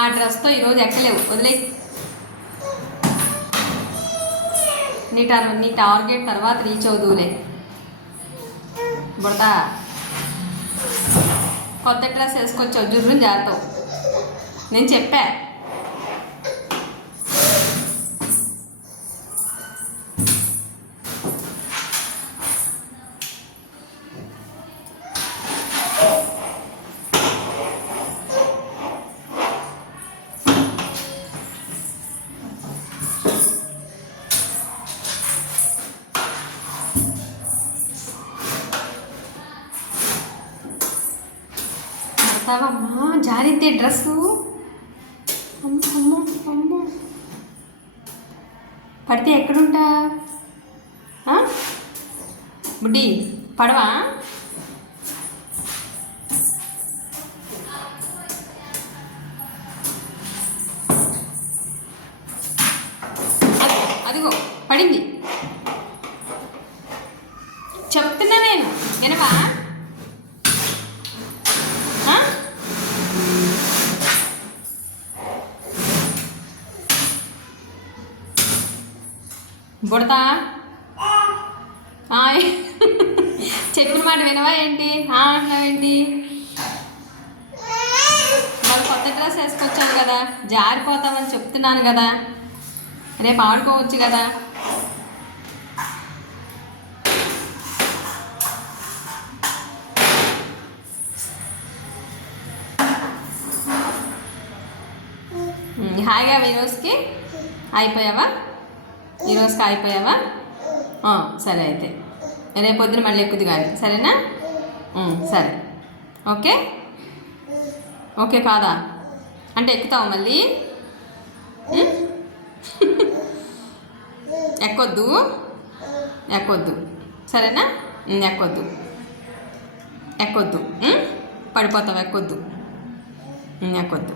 ఆ డ్రెస్తో ఈరోజు ఎక్కలేవు. వదిలే నీ టార్ నీ టార్గెట్ తర్వాత రీచ్ అవుదులే బుడతా. కొత్త డ్రెస్ వేసుకొచ్చావు జుర్రుని జాగ్రత్త నేను చెప్పా. వస్తావమ్మా జారితే డ్రెస్సు అమ్మ అమ్మ పడితే ఎక్కడుంటా? బుడ్డి పడవా? అదిగో పడింది. చెప్తున్నా నేను వినవా ఆ? బుడతా? చెప్పిన మాట వినవా ఏంటి? అంటున్నావు అంటున్నావేంటి మరి కొత్త డ్రెస్ వేసుకొచ్చావు కదా జారిపోతావని చెప్తున్నాను కదా. రేపు ఆడుకోవచ్చు కదా. హాయిగా ఈ రోజుకి అయిపోయావా? ఈరోజు కాయిపోయావా సరే అయితే. రేపు పొద్దున మళ్ళీ ఎక్కుద్ది కానీ సరేనా? సరే. ఓకే? ఓకే కాదా? అంటే ఎక్కుతావు మళ్ళీ? ఎక్కొద్దు? ఎక్కొద్దు. సరేనా? ఎక్కొద్దు. ఎక్కొద్దు. పడిపోతావు ఎక్కొద్దు. ఎక్కొద్దు.